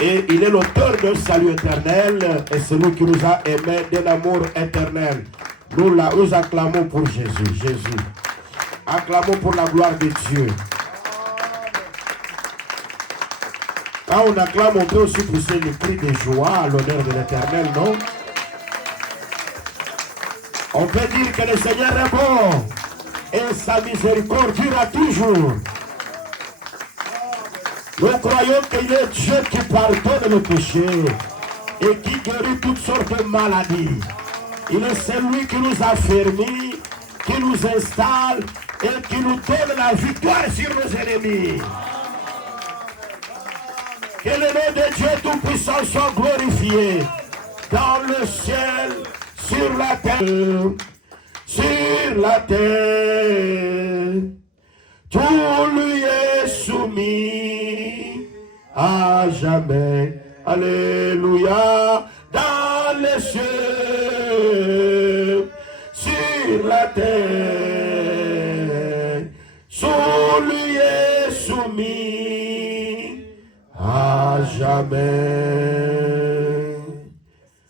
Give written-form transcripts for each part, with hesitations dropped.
Et il est l'auteur d'un salut éternel et celui qui nous a aimés d'un amour éternel. Nous acclamons pour Jésus. Jésus. Acclamons pour la gloire de Dieu. Quand on acclame, on peut aussi pousser le cri de joie à l'honneur de l'Éternel, non? On peut dire que le Seigneur est bon et sa miséricorde durera toujours. Nous croyons qu'il est Dieu qui pardonne le péché et qui guérit toutes sortes de maladies. Il est celui qui nous affermit, qui nous installe et qui nous donne la victoire sur nos ennemis. Que le nom de Dieu Tout-Puissant soit glorifié dans le ciel, sur la terre, sur la terre. Tout lui est soumis à jamais. Alléluia. Dans les cieux, sur la terre, tout lui est soumis à jamais.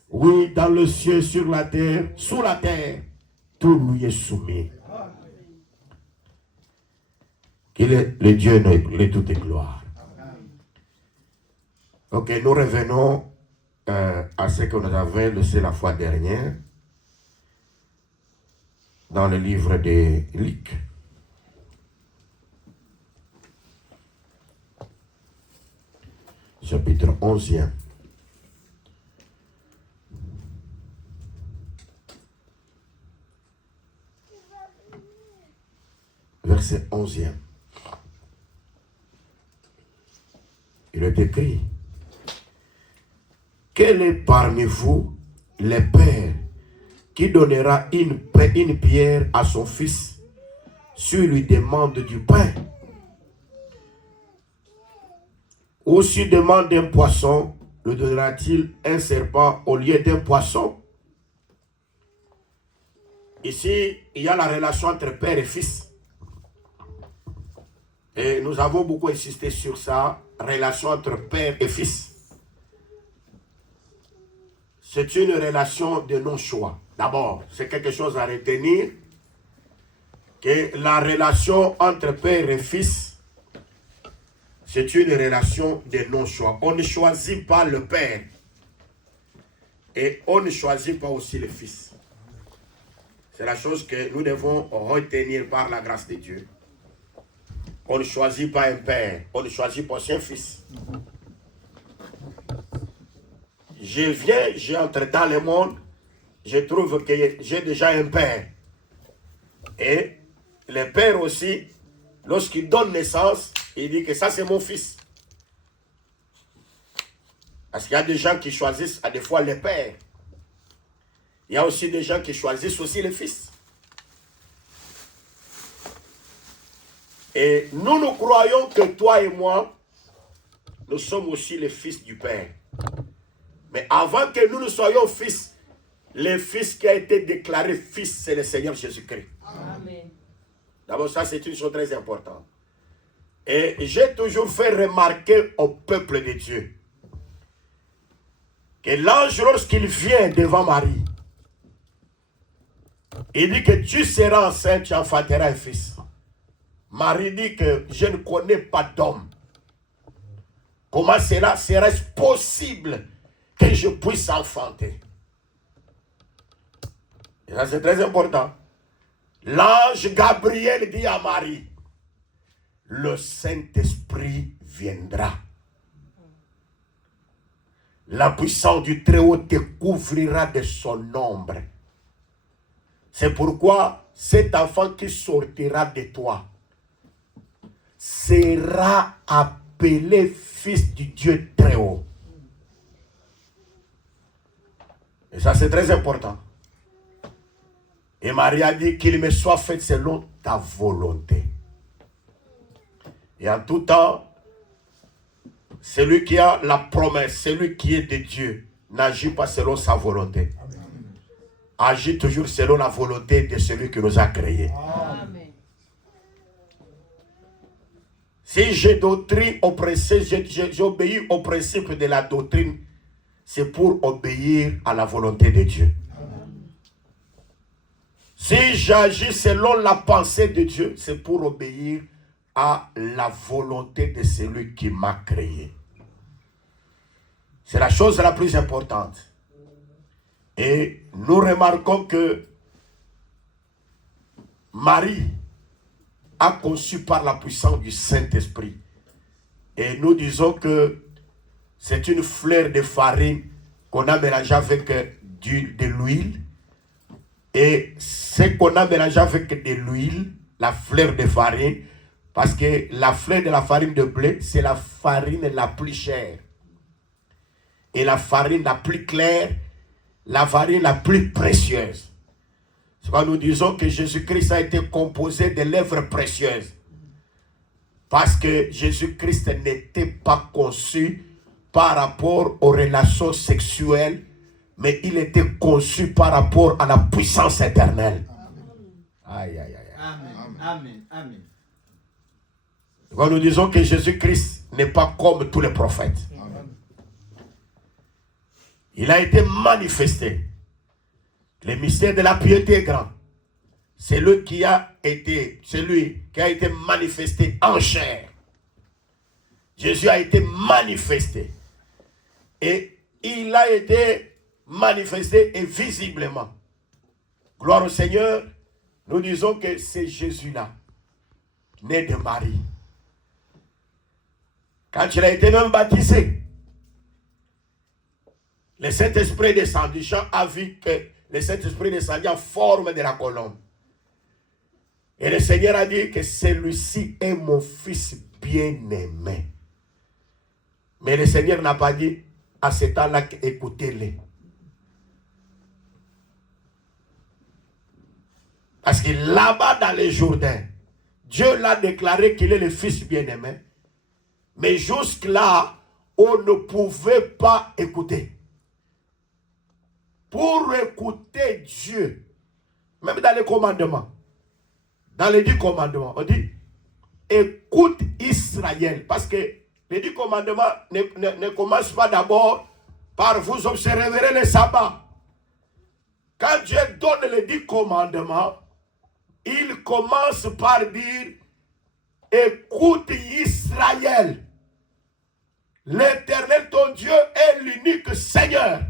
Oui, dans le ciel, sur la terre, sous la terre, tout lui est soumis. Qu'il est le Dieu de toute gloire. Ok, nous revenons à ce que nous avons laissé la fois dernière dans le livre de Luc. Chapitre 11e. Verset 11e. Il est écrit: quel est parmi vous le père qui donnera une pierre à son fils s'il lui demande du pain? Ou s'il demande un poisson, lui donnera-t-il un serpent au lieu d'un poisson? Ici, il y a la relation entre père et fils. Et nous avons beaucoup insisté sur ça, relation entre père et fils. C'est une relation de non-choix. D'abord, c'est quelque chose à retenir, que la relation entre père et fils, c'est une relation de non-choix. On ne choisit pas le père et on ne choisit pas aussi le fils. C'est la chose que nous devons retenir par la grâce de Dieu. On ne choisit pas un père, on ne choisit pas un fils. J'entre dans le monde, je trouve que j'ai déjà un père. Et le père aussi, lorsqu'il donne naissance, il dit que ça c'est mon fils. Parce qu'il y a des gens qui choisissent à des fois le père. Il y a aussi des gens qui choisissent aussi le fils. Et nous croyons que toi et moi, nous sommes aussi les fils du Père. Mais avant que nous ne soyons fils, le fils qui a été déclaré fils, c'est le Seigneur Jésus-Christ. Amen. D'abord, ça c'est une chose très importante. Et j'ai toujours fait remarquer au peuple de Dieu que l'ange, lorsqu'il vient devant Marie, il dit que tu seras enceinte, tu enfanteras un fils. Marie dit que je ne connais pas d'homme. Comment cela serait-ce possible que je puisse enfanter? Et ça c'est très important. L'ange Gabriel dit à Marie, le Saint-Esprit viendra. La puissance du Très-Haut te couvrira de son ombre. C'est pourquoi cet enfant qui sortira de toi sera appelé fils du Dieu Très-Haut. Et ça c'est très important. Et Marie a dit qu'il me soit fait selon ta volonté. Et en tout temps, celui qui a la promesse, celui qui est de Dieu, n'agit pas selon sa volonté. Agit toujours selon la volonté de celui qui nous a créés. Amen. Si j'obéis au principe de la doctrine, c'est pour obéir à la volonté de Dieu. Si j'agis selon la pensée de Dieu, c'est pour obéir à la volonté de celui qui m'a créé. C'est la chose la plus importante. Et nous remarquons que Marie a conçu par la puissance du Saint-Esprit. Et nous disons que c'est une fleur de farine qu'on a mélangée avec de l'huile. Et ce qu'on a mélangé avec de l'huile, la fleur de farine, parce que la fleur de la farine de blé, c'est la farine la plus chère. Et la farine la plus claire, la farine la plus précieuse. C'est pourquoi nous disons que Jésus-Christ a été composé de lèvres précieuses. Parce que Jésus-Christ n'était pas conçu par rapport aux relations sexuelles, mais il était conçu par rapport à la puissance éternelle. Aïe, aïe, aïe. Amen. Amen. Amen. Quand nous disons que Jésus-Christ n'est pas comme tous les prophètes. Amen. Il a été manifesté. Le mystère de la piété est grand. C'est celui qui a été manifesté en chair. Jésus a été manifesté. Et il a été manifesté et visiblement. Gloire au Seigneur, nous disons que c'est Jésus-là, né de Marie. Quand il a été même baptisé, le Saint-Esprit descendu, Jean a vu que le Saint-Esprit descendit en forme de la colombe. Et le Seigneur a dit que celui-ci est mon fils bien-aimé. Mais le Seigneur n'a pas dit à ce temps-là écoutez-le. Parce que là-bas dans les Jourdains, Dieu l'a déclaré qu'il est le fils bien-aimé. Mais jusque-là, on ne pouvait pas écouter. Pour écouter Dieu, même dans les commandements, dans les 10 commandements, on dit écoute Israël. Parce que les 10 commandements ne commencent pas d'abord par vous observerez le sabbat. Quand Dieu donne les 10 commandements, il commence par dire écoute Israël. L'Éternel ton Dieu est l'unique Seigneur.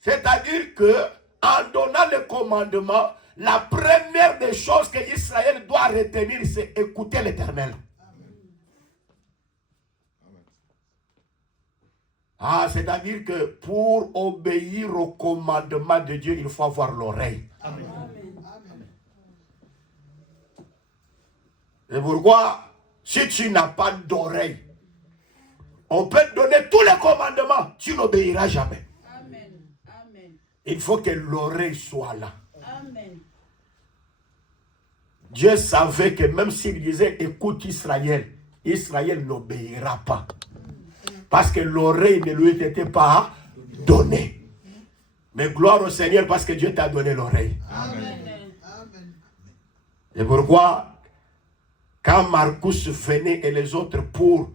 C'est-à-dire que en donnant les commandements, la première des choses que Israël doit retenir, c'est écouter l'Éternel. Ah, c'est-à-dire que pour obéir au commandement de Dieu, il faut avoir l'oreille. Amen. Et pourquoi, si tu n'as pas d'oreille, on peut te donner tous les commandements, tu n'obéiras jamais. Amen. Amen. Il faut que l'oreille soit là. Amen. Dieu savait que même s'il disait écoute Israël, Israël n'obéira pas. Parce que l'oreille ne lui était pas donnée. Mais gloire au Seigneur parce que Dieu t'a donné l'oreille. Amen. Et pourquoi, quand Marcus venait et les autres pour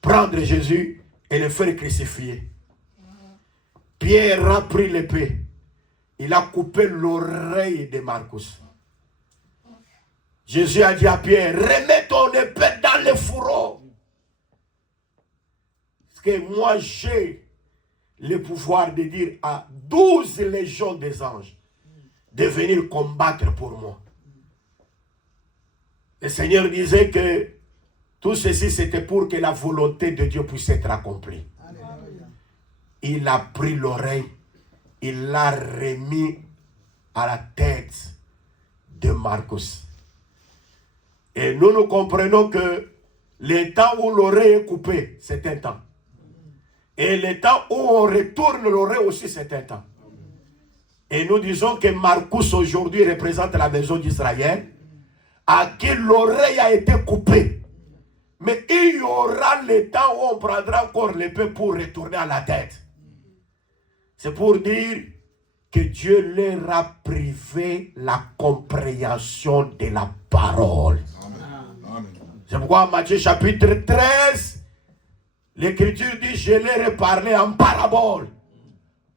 prendre Jésus et le faire crucifier, Pierre a pris l'épée. Il a coupé l'oreille de Marcus. Jésus a dit à Pierre, remets ton épée dans le fourreau. Parce que moi j'ai le pouvoir de dire à 12 légions des anges de venir combattre pour moi. Le Seigneur disait que tout ceci c'était pour que la volonté de Dieu puisse être accomplie. Il a pris l'oreille, il l'a remis à la tête de Marcus. Et nous comprenons que le temps où l'oreille est coupée, c'est un temps. Et le temps où on retourne l'oreille aussi, c'est un temps. Et nous disons que Marcus aujourd'hui représente la maison d'Israël, à qui l'oreille a été coupée. Mais il y aura le temps où on prendra encore l'épée pour retourner à la tête. C'est pour dire que Dieu leur a privé la compréhension de la parole. Amen. C'est pourquoi Matthieu chapitre 13, l'Écriture dit, je leur ai parlé en parabole,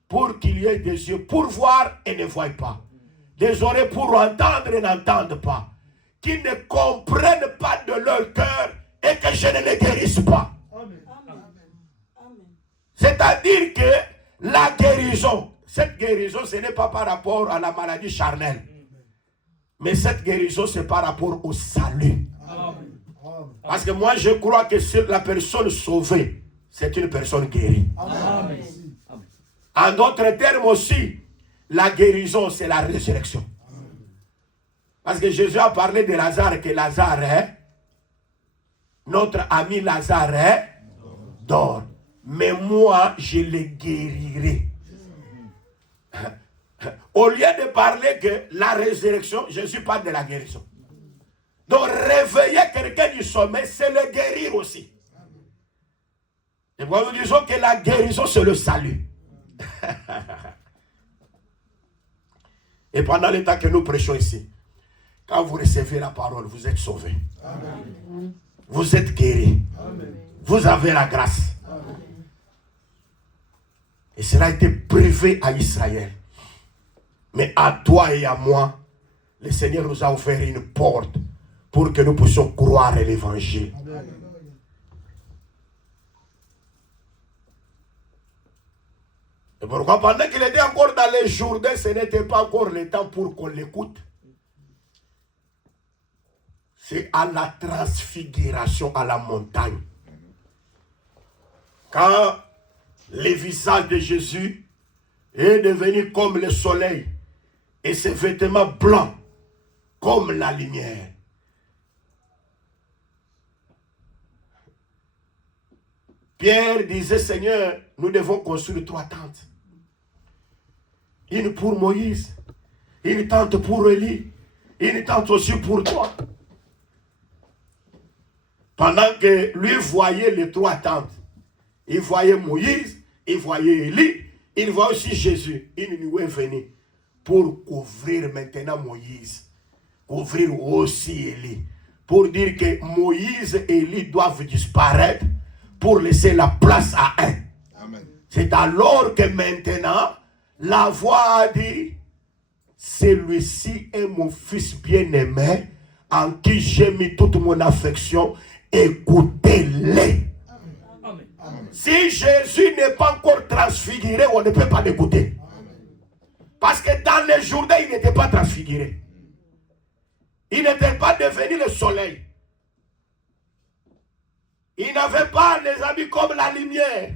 pour qu'il y ait des yeux pour voir et ne voient pas, des oreilles pour entendre et n'entendent pas, qu'ils ne comprennent pas de leur cœur et que je ne les guérisse pas. C'est-à-dire que la guérison, cette guérison, ce n'est pas par rapport à la maladie charnelle, mais cette guérison, c'est par rapport au salut. Parce que moi, je crois que c'est la personne sauvée, c'est une personne guérie. Amen. En d'autres termes aussi, la guérison, c'est la résurrection. Parce que Jésus a parlé de Lazare, que Lazare est, notre ami Lazare est, dort. Mais moi, je le guérirai. Au lieu de parler que la résurrection, Jésus parle de la guérison. Donc, réveiller quelqu'un du sommeil, c'est le guérir aussi. Et moi, nous disons que la guérison, c'est le salut. Et pendant le temps que nous prêchons ici, quand vous recevez la parole, vous êtes sauvés. Amen. Vous êtes guéris. Amen. Vous avez la grâce. Amen. Et cela a été privé à Israël. Mais à toi et à moi, le Seigneur nous a offert une porte pour que nous puissions croire à l'évangile. Et pourquoi pendant qu'il était encore dans les Jourdains, ce n'était pas encore le temps pour qu'on l'écoute. C'est à la transfiguration à la montagne. Quand le visage de Jésus est devenu comme le soleil et ses vêtements blancs comme la lumière. Pierre disait, Seigneur, nous devons construire 3 tentes. Une pour Moïse, une tente pour Élie, une tente aussi pour toi. Pendant que lui voyait les 3 tentes, il voyait Moïse, il voyait Élie, il voyait aussi Jésus. Une nuée est venue pour couvrir maintenant Moïse, couvrir aussi Élie, pour dire que Moïse et Élie doivent disparaître pour laisser la place à un. Amen. C'est alors que maintenant, la voix a dit, celui-ci est mon fils bien-aimé, en qui j'ai mis toute mon affection, écoutez-les. Si Jésus n'est pas encore transfiguré, on ne peut pas l'écouter. Parce que dans les Jourdains, il n'était pas transfiguré. Il n'était pas devenu le soleil. Il n'avait pas, les amis, comme la lumière.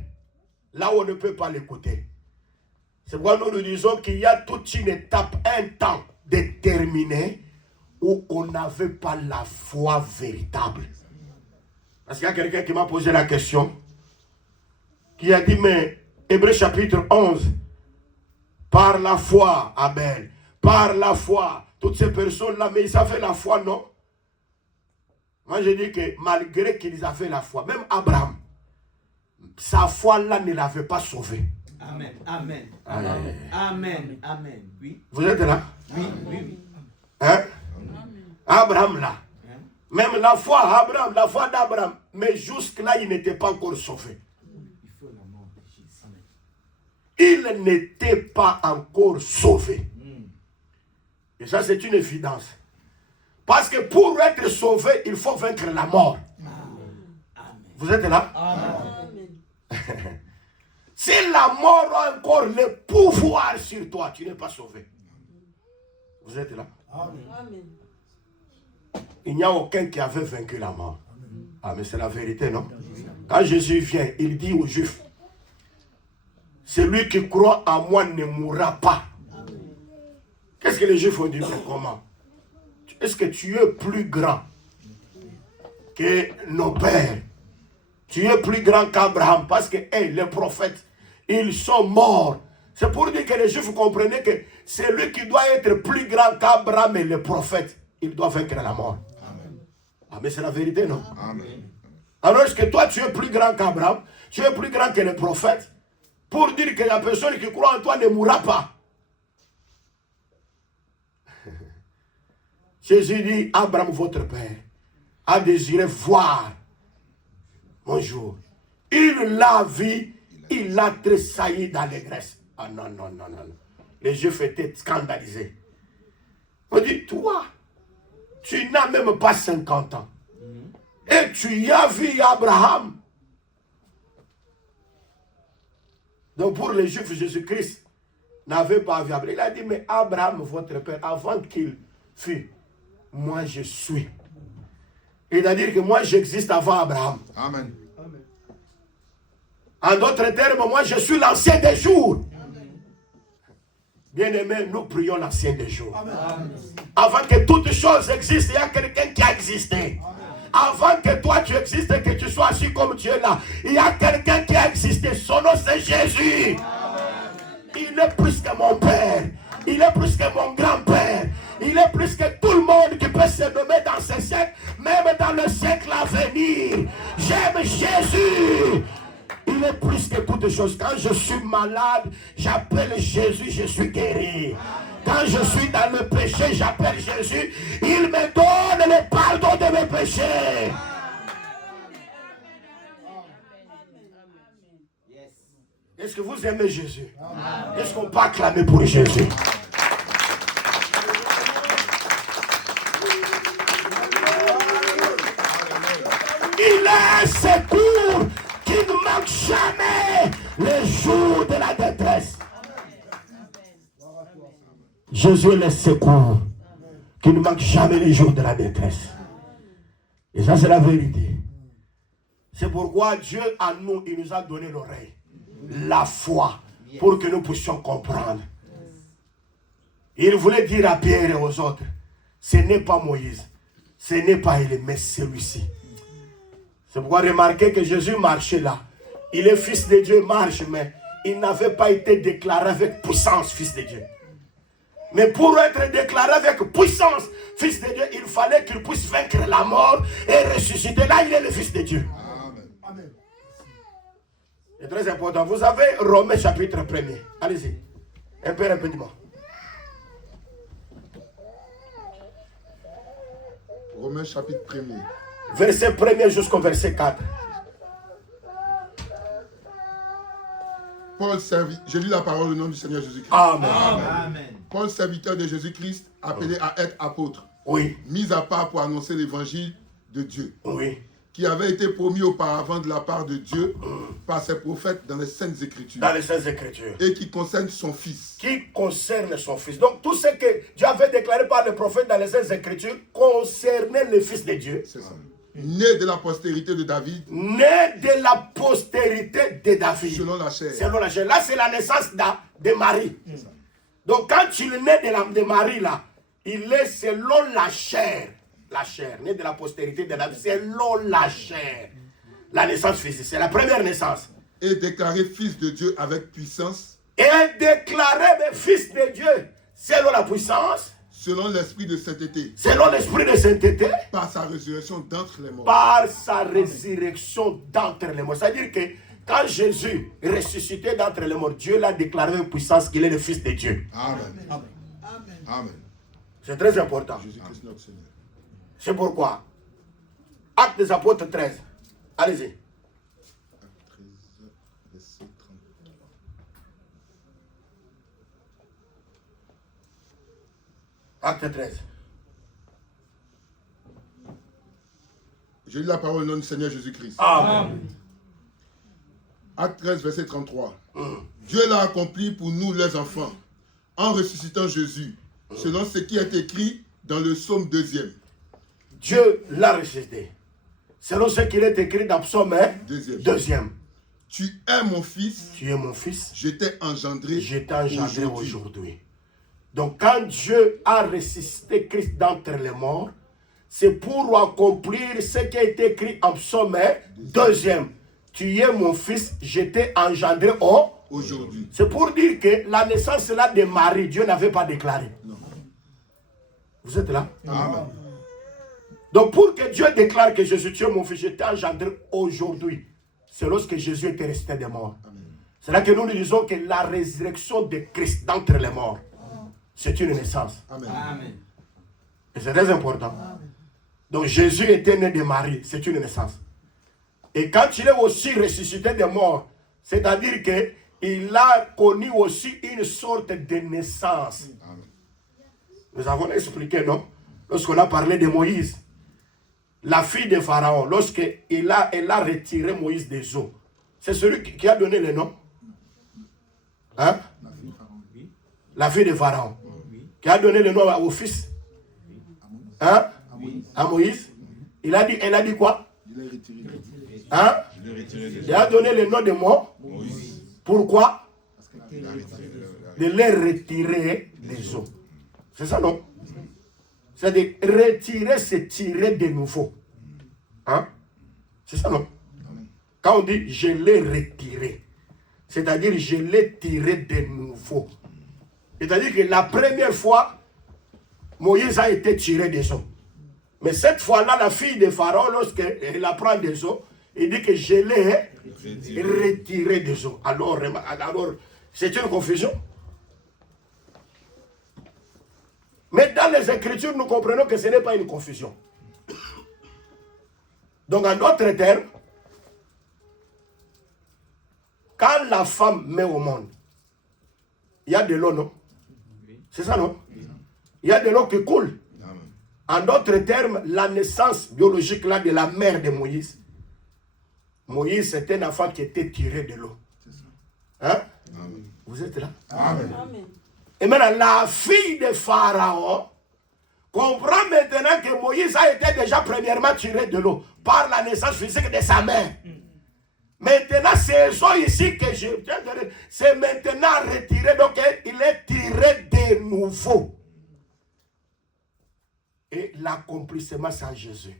Là où on ne peut pas l'écouter. C'est pourquoi nous disons qu'il y a toute une étape, un temps déterminé où on n'avait pas la foi véritable. Parce qu'il y a quelqu'un qui m'a posé la question, qui a dit, mais Hébreux chapitre 11, par la foi, Abel, par la foi, toutes ces personnes-là, mais ils avaient la foi, non? Moi, je dis que malgré qu'ils avaient la foi, même Abraham, sa foi-là ne l'avait pas sauvé. Amen, amen, amen, amen, amen, oui. Vous êtes là? Oui, oui, oui. Hein? Abraham là. Même la foi, Abraham, la foi d'Abraham, mais jusque-là, il n'était pas encore sauvé. Il faut la mort de Jésus. Il n'était pas encore sauvé. Et ça, c'est une évidence. Parce que pour être sauvé, il faut vaincre la mort. Amen. Vous êtes là? Amen. Si la mort a encore le pouvoir sur toi, tu n'es pas sauvé. Vous êtes là? Amen. Il n'y a aucun qui avait vaincu la mort. Ah, mais c'est la vérité, non? Quand Jésus vient, il dit aux Juifs, celui qui croit en moi ne mourra pas. Qu'est-ce que les Juifs ont dit? Mais comment? Est-ce que tu es plus grand que nos pères? Tu es plus grand qu'Abraham, parce que les prophètes, ils sont morts. C'est pour dire que les Juifs comprenaient que celui qui doit être plus grand qu'Abraham et les prophètes, il doit vaincre la mort. Amen. Ah, mais c'est la vérité, non? Amen. Alors est-ce que toi tu es plus grand qu'Abraham, tu es plus grand que les prophètes, pour dire que la personne qui croit en toi ne mourra pas? Jésus dit, Abraham, votre père, a désiré voir mon jour. Il l'a vu, il l'a tressailli d'allégresse. Ah non, non, non, non. Les Juifs étaient scandalisés. On dit, toi, tu n'as même pas 50 ans. Et tu y as vu Abraham. Donc pour les Juifs, Jésus-Christ n'avait pas vu Abraham. Il a dit, mais Abraham, votre père, avant qu'il fût, moi je suis. C'est-à-dire que moi j'existe avant Abraham. Amen. En d'autres termes, moi je suis l'ancien des jours. Bien-aimés, nous prions l'ancien des jours. Amen. Avant que toutes choses existent, il y a quelqu'un qui a existé. Avant que toi tu existes et que tu sois assis comme tu es là, il y a quelqu'un qui a existé. Son nom c'est Jésus. Il est plus que mon père. Il est plus que mon grand-père. Il est plus que tout le monde qui peut se nommer dans ce siècle, même dans le siècle à venir. J'aime Jésus. Il est plus que toutes choses. Quand je suis malade, j'appelle Jésus, je suis guéri. Quand je suis dans le péché, j'appelle Jésus. Il me donne le pardon de mes péchés. Est-ce que vous aimez Jésus? Est-ce qu'on peut acclamer pour Jésus? Il est un secours qui ne manque jamais les jours de la détresse. Jésus est le secours qui ne manque jamais les jours de la détresse. Et ça, c'est la vérité. C'est pourquoi Dieu, à nous, il nous a donné l'oreille, la foi, pour que nous puissions comprendre. Il voulait dire à Pierre et aux autres, ce n'est pas Moïse, ce n'est pas Élie, mais celui-ci. C'est pourquoi remarquez que Jésus marchait là. Il est fils de Dieu, marche, mais il n'avait pas été déclaré avec puissance fils de Dieu. Mais pour être déclaré avec puissance fils de Dieu, il fallait qu'il puisse vaincre la mort et ressusciter. Là, il est le fils de Dieu. Amen. C'est très important. Vous avez Romains chapitre 1er. Allez-y. Un peu rapidement. Romains chapitre 1er. Verset 1er jusqu'au verset 4. Paul, je lis la parole au nom du Seigneur Jésus-Christ. Amen. Amen. Paul, serviteur de Jésus-Christ, appelé à être apôtre, Oui. mis à part pour annoncer l'évangile de Dieu, Oui. qui avait été promis auparavant de la part de Dieu par ses prophètes dans les Saintes Écritures, Dans les Saintes Écritures. et qui concerne son Fils, Qui concerne son fils. Donc tout ce que Dieu avait déclaré par le prophète dans les Saintes Écritures concernait le fils de Dieu. c'est ça, né de la postérité de David, Né de la postérité de David. selon la chair. Selon la chair. Là, c'est la naissance de Marie. Donc, quand il est né de Marie, là, il est selon la chair. La chair, né de la postérité de David, selon la chair. La naissance physique, c'est la première naissance. Et déclaré fils de Dieu avec puissance, Et déclaré fils de Dieu, selon la puissance, selon l'esprit de sainteté, selon l'esprit de sainteté, par sa résurrection d'entre les morts. par sa résurrection d'entre les morts. C'est-à-dire que quand Jésus est ressuscité d'entre les morts, Dieu l'a déclaré avec puissance qu'il est le Fils de Dieu. Amen. Amen. C'est très important. Jésus-Christ notre Seigneur. C'est pourquoi, Actes des Apôtres 13, allez-y. Acte 13, verset 33. Acte 13. Je lis la parole au nom du Seigneur Jésus-Christ. Amen. Acte 13, verset 33. Dieu l'a accompli pour nous, les enfants, en ressuscitant Jésus, selon ce qui est écrit dans le psaume 2e. Dieu l'a ressuscité. Selon ce qu'il est écrit dans Psaume deuxième. Tu es mon fils, Tu es mon fils, je t'ai engendré, je t'ai engendré aujourd'hui. Donc quand Dieu a ressuscité Christ d'entre les morts, c'est pour accomplir ce qui a été écrit en Psaume 2e. Tu es mon fils, je t'ai engendré aujourd'hui. C'est pour dire que la naissance là de Marie, Dieu n'avait pas déclaré. Non. Vous êtes là? Amen. Donc pour que Dieu déclare que Jésus, tu es mon fils, je t'ai engendré aujourd'hui. C'est lorsque Jésus était resté des morts. C'est là que nous nous disons que la résurrection de Christ d'entre les morts, c'est une naissance. Amen. Amen. Et c'est très important. Donc Jésus était né de Marie, c'est une naissance. Et quand il est aussi ressuscité des morts, c'est-à-dire qu'il a connu aussi une sorte de naissance. Amen. Nous avons expliqué, non? Lorsqu'on a parlé de Moïse, la fille de Pharaon, lorsqu'elle a retiré Moïse des eaux, c'est celui qui a donné le nom. Hein? La fille de Pharaon. Qui a donné le nom au fils. Hein? À Moïse. Elle a dit quoi? Hein? Il a donné le nom de Moïse. Pourquoi? De les retirer des eaux. C'est ça, non? C'est-à-dire, retirer, c'est tirer de nouveau. Hein? C'est ça, non? Quand on dit, je l'ai retiré, c'est-à-dire, je l'ai tiré de nouveau. C'est-à-dire que la première fois, Moïse a été tiré des eaux. Mais cette fois-là, la fille de Pharaon, lorsqu'elle apprend des eaux, il dit que je l'ai retiré des eaux. Alors c'est une confusion. Mais dans les Écritures, nous comprenons que ce n'est pas une confusion. Donc, en d'autres termes, quand la femme met au monde, il y a de l'eau, non? C'est ça, non? Il y a de l'eau qui coule. En d'autres termes, la naissance biologique là, de la mère de Moïse, Moïse, c'est un enfant qui était tiré de l'eau. Hein? Vous êtes là? Amen. Amen. Et maintenant, la fille de Pharaon comprend maintenant que Moïse a été déjà premièrement tiré de l'eau par la naissance physique de sa mère. Maintenant, ces eaux ici que je tiens de dire, c'est maintenant retiré, donc il est tiré de nouveau. Et l'accomplissement, c'est en Jésus.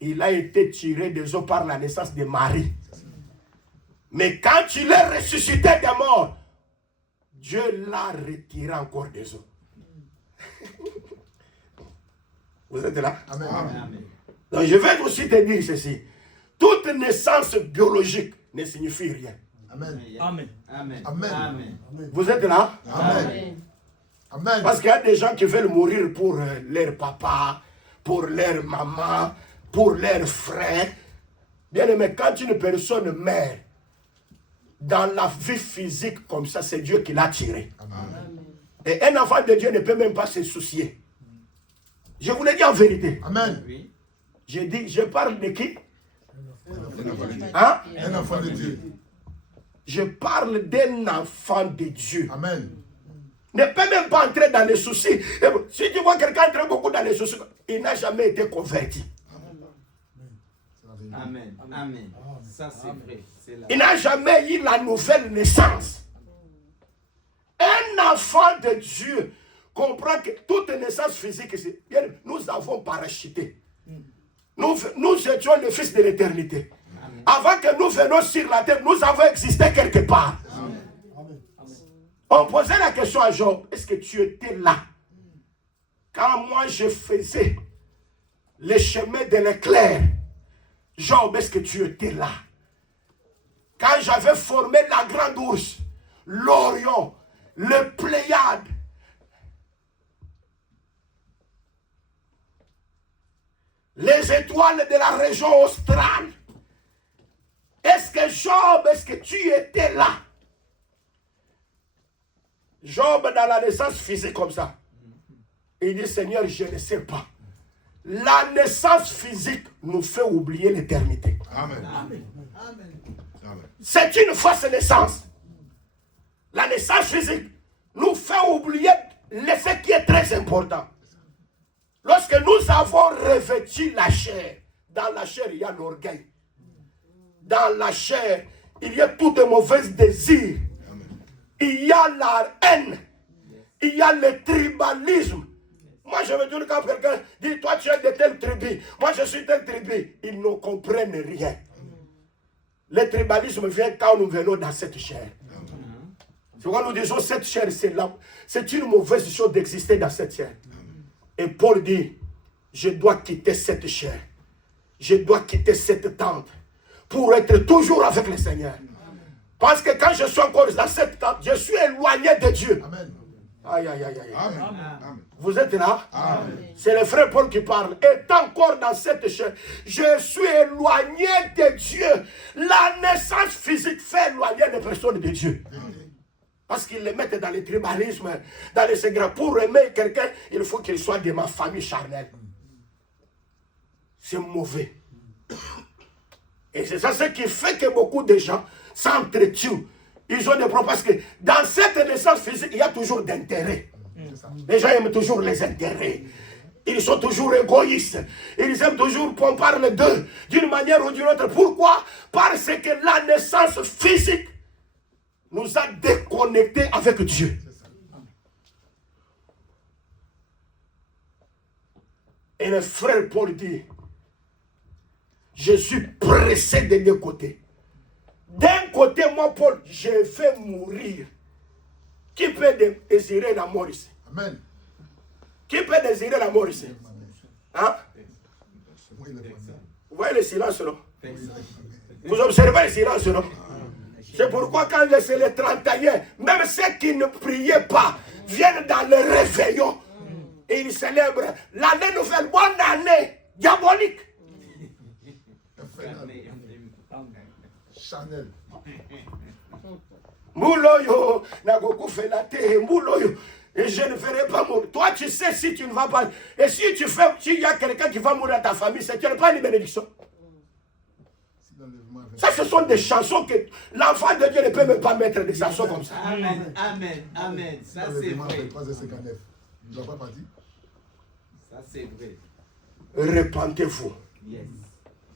Il a été tiré des eaux par la naissance de Marie. Mais quand il est ressuscité des morts, Dieu l'a retiré encore des eaux. Vous êtes là? Amen. Amen. Donc je vais aussi te dire ceci. Toute naissance biologique ne signifie rien. Amen. Amen. Amen. Amen. Amen. Vous êtes là? Amen. Amen. Parce qu'il y a des gens qui veulent mourir pour leur papa, pour leur maman, pour leur frère. Bien aimé, quand une personne meurt, dans la vie physique comme ça, c'est Dieu qui l'a tiré. Amen. Et un enfant de Dieu ne peut même pas se soucier. Je vous l'ai dit en vérité. Amen. Oui. J'ai dit, je parle de qui? Un enfant de Dieu. Hein? Un enfant de Dieu. Je parle d'un enfant de Dieu. Amen. Ne peut même pas entrer dans les soucis. Si tu vois quelqu'un entrer beaucoup dans les soucis, il n'a jamais été converti. Amen. Amen. Ça, c'est vrai. C'est là. Il n'a jamais eu la nouvelle naissance. Un enfant de Dieu comprend que toute naissance physique, nous avons parachuté. Nous étions le Fils de l'éternité. Avant que nous venions sur la terre, nous avons existé quelque part. On posait la question à Job, est-ce que tu étais là quand moi je faisais les chemins de l'éclair? Job, est-ce que tu étais là quand j'avais formé la grande ours, l'Orion, le Pléiade, les étoiles de la région australe? Est-ce que Job, est-ce que tu étais là? Job, dans la naissance physique comme ça, il dit, Seigneur, je ne sais pas. La naissance physique nous fait oublier l'éternité. Amen. Amen. Amen. C'est une fausse naissance. La naissance physique nous fait oublier ce qui est très important. Lorsque nous avons revêtu la chair, dans la chair il y a l'orgueil. Dans la chair, il y a tous de mauvais désirs. Il y a la haine. Il y a le tribalisme. Moi, je veux dire, quand quelqu'un dit, toi, tu es de telle tribu, moi, je suis de telle tribu, ils ne comprennent rien. Le tribalisme vient quand nous venons dans cette chair. C'est pourquoi nous disons, cette chair, c'est une mauvaise chose d'exister dans cette chair. Et Paul dit, je dois quitter cette chair. Je dois quitter cette tente pour être toujours avec le Seigneur. Parce que quand je suis encore dans cette tente, je suis éloigné de Dieu. Amen. Aïe, aïe, aïe, aïe. Amen. Amen. Vous êtes là? Amen. C'est le frère Paul qui parle. Et encore dans cette chair, je suis éloigné de Dieu. La naissance physique fait éloigner les personnes de Dieu. Parce qu'ils les mettent dans le tribalisme, dans les secrets. Pour aimer quelqu'un, il faut qu'il soit de ma famille charnelle. C'est mauvais. Et c'est ça ce qui fait que beaucoup de gens s'entretuent. Ils ont des problèmes parce que dans cette naissance physique, il y a toujours d'intérêt. Les gens aiment toujours les intérêts. Ils sont toujours égoïstes. Ils aiment toujours qu'on parle d'eux d'une manière ou d'une autre. Pourquoi? Parce que la naissance physique nous a déconnectés avec Dieu. Et le frère Paul dit, je suis pressé des deux côtés. D'un côté, moi, Paul, je vais mourir. Qui peut désirer la mort ici? Amen. Qui peut désirer la mort ici? Hein? Vous voyez le silence, non? Vous observez le silence, non? C'est pourquoi quand c'est le 31, même ceux qui ne priaient pas viennent dans le réveillon et ils célèbrent l'année nouvelle, bonne année diabolique. Chanel. Mouloyo, Nagoku fait la terre, Mouloyo. Et je ne ferai pas mourir. Toi, tu sais si tu ne vas pas. Et si tu fais, s'il y a quelqu'un qui va mourir dans ta famille, ce n'est pas une bénédiction. Ça, ce sont des chansons que l'enfant de Dieu ne peut même pas mettre des chansons comme ça. Amen, amen, amen. Ça, c'est vrai. Il ne doit pas partir. Ça, c'est vrai. Repentez-vous. Yes.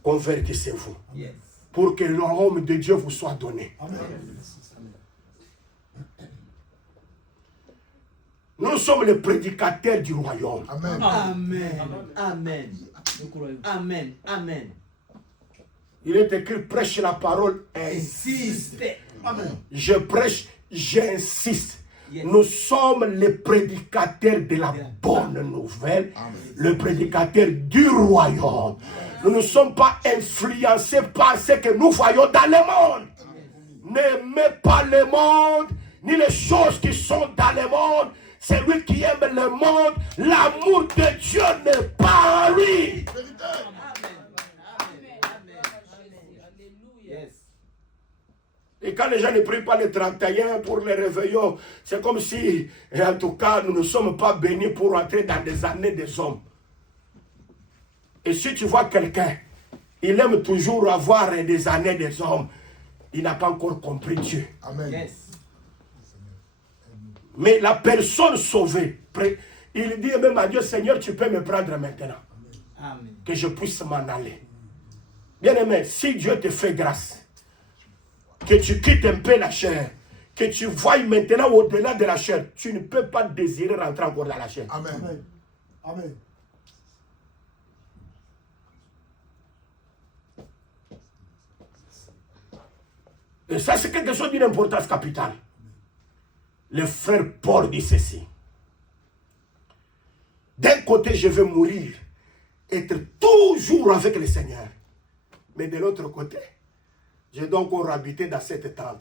Convertissez-vous. Yes. Pour que le royaume de Dieu vous soit donné. Amen. Nous sommes les prédicateurs du royaume. Amen. Amen. Amen. Amen. Amen. Il est écrit, prêche la parole, insiste. Amen. Je prêche, j'insiste. Yes. Nous sommes les prédicateurs de la bonne nouvelle, le prédicateur du royaume. Nous ne sommes pas influencés par ce que nous voyons dans le monde. N'aimez pas le monde, ni les choses qui sont dans le monde. Celui qui aime le monde, l'amour de Dieu n'est pas en lui. Yes. Et quand les gens ne prient pas le 31 pour les réveillons, c'est comme si, en tout cas, nous ne sommes pas bénis pour entrer dans des années des hommes. Et si tu vois quelqu'un, il aime toujours avoir des années des hommes, il n'a pas encore compris Dieu. Amen. Yes. Mais la personne sauvée, il dit même à Dieu, Seigneur, tu peux me prendre maintenant, Amen. que je puisse m'en aller. Bien-aimé, si Dieu te fait grâce, que tu quittes un peu la chair, que tu voies maintenant au-delà de la chair, tu ne peux pas désirer rentrer encore dans la chair. Amen. Amen. Et ça, c'est quelque chose d'une importance capitale. Le frère Paul dit ceci. D'un côté, je vais mourir, être toujours avec le Seigneur. Mais de l'autre côté, je dois encore habiter dans cette tente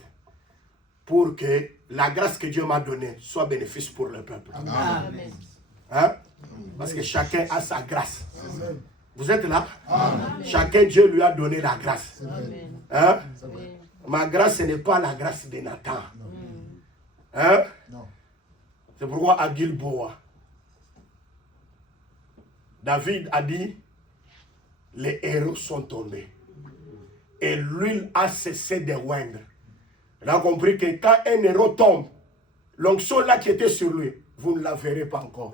pour que la grâce que Dieu m'a donnée soit bénéfice pour le peuple. Amen. Hein? Parce que chacun a sa grâce. Amen. Vous êtes là? Amen. Chacun, Dieu lui a donné la grâce. Amen. Hein? Ma grâce, ce n'est pas la grâce de Nathan. Hein? Non. C'est pourquoi à Gilboa, David a dit, les héros sont tombés. Et l'huile a cessé de oindre. Il a compris que quand un héros tombe, l'onction là qui était sur lui, vous ne la verrez pas encore.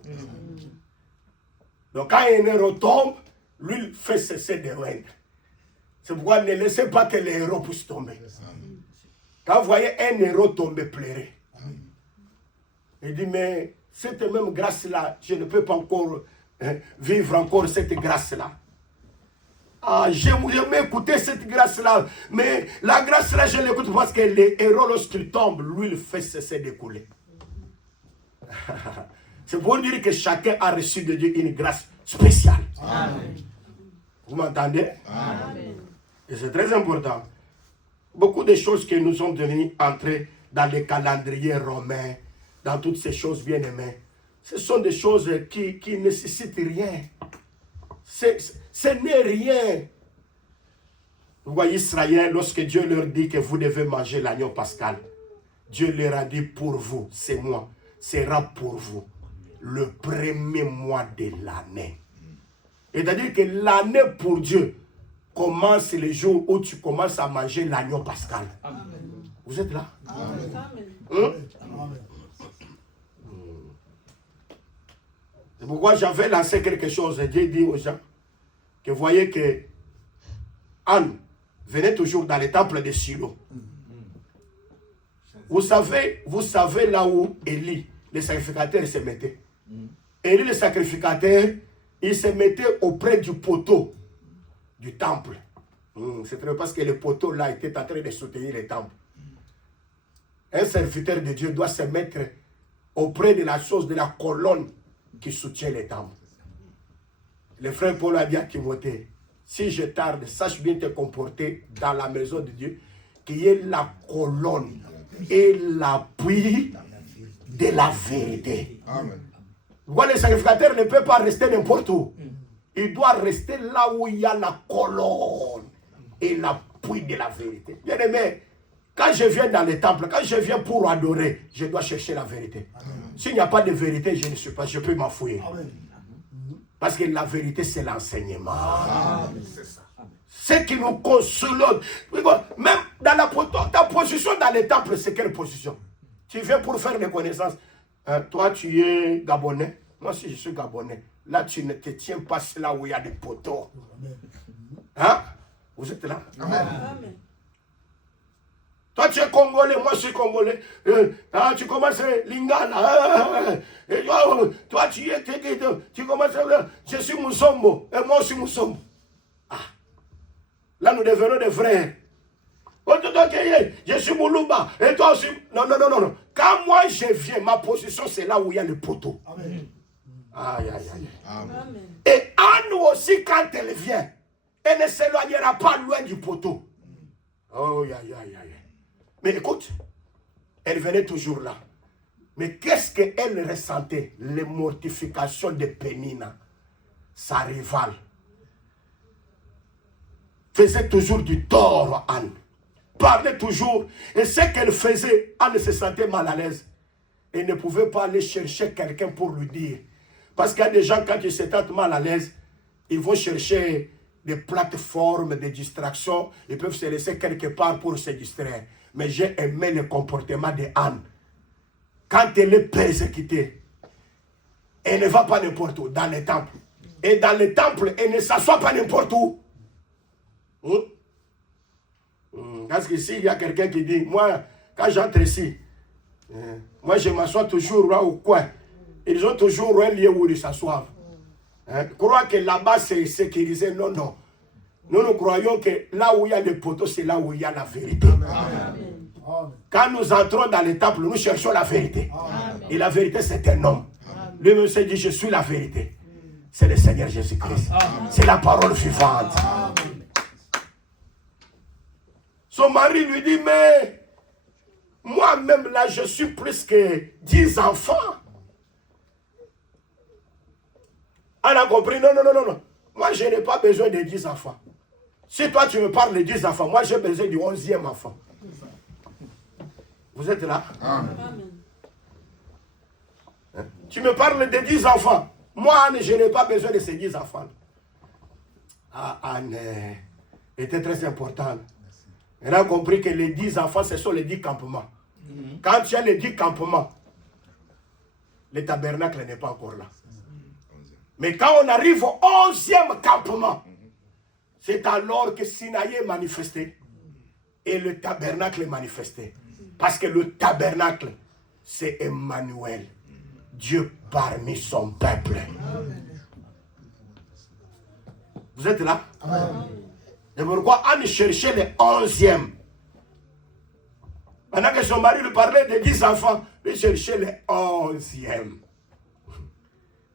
Donc quand un héros tombe, l'huile fait cesser de oindre. C'est pourquoi ne laissez pas que les héros puissent tomber. Quand vous voyez un héros tomber, pleurez. Il dit, mais cette même grâce-là, je ne peux pas encore vivre encore cette grâce-là. Ah, j'aimerais écouter cette grâce-là, mais la grâce-là, je l'écoute parce que les héros, lorsqu'ils tombent, lui, il fait cesser de couler. C'est pour dire que chacun a reçu de Dieu une grâce spéciale. Amen. Vous m'entendez? Amen. Et c'est très important. Beaucoup de choses que nous sommes devenus entrer dans les calendriers romains, dans toutes ces choses, bien-aimés, ce sont des choses qui nécessitent rien. Ce n'est rien. Vous voyez Israël, lorsque Dieu leur dit que vous devez manger l'agneau pascal, Dieu leur a dit pour vous, c'est moi, sera pour vous le premier mois de l'année. C'est-à-dire que l'année pour Dieu commence le jour où tu commences à manger l'agneau pascal. Amen. Vous êtes là? Amen. Hein? Amen. C'est pourquoi j'avais lancé quelque chose et j'ai dit aux gens que vous voyez que Anne venait toujours dans les temples de Silo. Vous savez là où Élie, le sacrificateur, se mettait. Élie, le sacrificateur, il se mettait auprès du poteau du temple. C'est très parce que le poteau là était en train de soutenir le temple. Un serviteur de Dieu doit se mettre auprès de la chose, de la colonne qui soutient le temple. Le frère Paul a dit à Timothée, si je tarde, sache bien te comporter dans la maison de Dieu, qui est la colonne et l'appui de la vérité. Amen. Le sacrificateur ne peut pas rester n'importe où. Il doit rester là où il y a la colonne et l'appui de la vérité. Bien aimé, quand je viens dans les temples, quand je viens pour adorer, je dois chercher la vérité. S'il n'y a pas de vérité, je ne suis pas, je peux m'enfouir. Parce que la vérité, c'est l'enseignement. Ce qui nous console. Même dans ta position dans les temples, c'est quelle position? Tu viens pour faire des connaissances. Toi, tu es Gabonais. Moi aussi, je suis Gabonais. Là, tu ne te tiens pas là où il y a des poteaux. Hein? Vous êtes là? Amen. Amen. Toi, tu es Congolais. Moi, je suis Congolais. Tu commences Lingala. Toi, tu commences. Je suis Mousombo. Et moi aussi, Mousombo. Là, nous devenons des frères. Je suis Moulumba. Et toi aussi. Non. Quand moi je viens, ma position, c'est là où il y a le poteau. Amen. Aïe. Amen. Et Anne aussi, quand elle vient, elle ne s'éloignera pas loin du poteau. Oh, aïe. Mais écoute, elle venait toujours là. Mais qu'est-ce qu'elle ressentait? Les mortifications de Pénina, sa rivale, faisait toujours du tort à Anne. Parlait toujours. Et ce qu'elle faisait, Anne se sentait mal à l'aise. Elle ne pouvait pas aller chercher quelqu'un pour lui dire. Parce qu'il y a des gens, quand ils se sentent mal à l'aise, ils vont chercher des plateformes de distraction. Ils peuvent se laisser quelque part pour se distraire. Mais j'ai aimé le comportement de Anne. Quand elle est persécutée, elle ne va pas n'importe où, dans les temples. Et dans les temples, elle ne s'assoit pas n'importe où. Parce qu'ici, il y a quelqu'un qui dit, moi, quand j'entre ici, moi, je m'assois toujours là au coin. Ils ont toujours un lieu où ils s'assoivent. Croire que là-bas, c'est sécurisé. Non. Nous croyons que là où il y a le poteau, c'est là où il y a la vérité. Amen. Quand nous entrons dans les temples, nous cherchons la vérité. Amen. Et la vérité, c'est un homme. Lui-même se dit, je suis la vérité. C'est le Seigneur Jésus-Christ. C'est la parole vivante. Amen. Son mari lui dit, mais moi-même là, je suis plus que 10 enfants. On a compris? Non. Moi, je n'ai pas besoin de 10 enfants. Si toi, tu me parles de 10 enfants, moi, j'ai besoin du 11e enfant. Vous êtes là? Amen. Tu me parles de 10 enfants. Moi, Anne, je n'ai pas besoin de ces 10 enfants. Anne était très importante. Elle a compris que les 10 enfants, ce sont les 10 campements. Quand tu as les 10 campements, le tabernacle n'est pas encore là. Mais quand on arrive au 11e campement, c'est alors que Sinaï est manifesté et le tabernacle est manifesté. Parce que le tabernacle, c'est Emmanuel, Dieu parmi son peuple. Vous êtes là? Amen. C'est pourquoi Anne cherchait le 11e. Pendant que son mari lui parlait de 10 enfants, il cherchait le 11e.